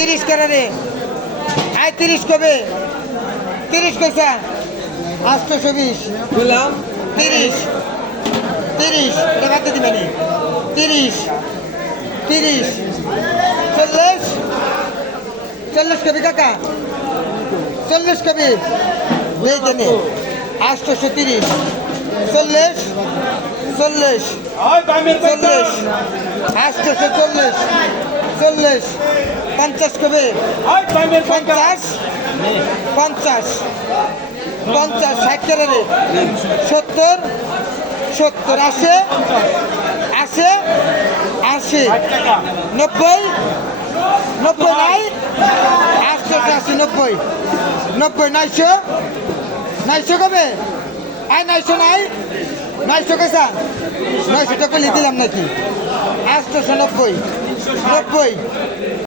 30 করে রে আয় 30 কবে 30 কইছা 820 দিলাম 30 30 এটা বাদ দিবেন 30 30 40 40 কবি কাকা 40 কবি এই দেনে 830 40 40 40 840 40 50 কবে 50 50 50 60 করে রে 70 70 80 80 80 90 90 নাই 880 90 90 900 900 কবে আয় 900 নাই 900 কেসা 900 টাকা লিখে দিলাম নাকি 890 90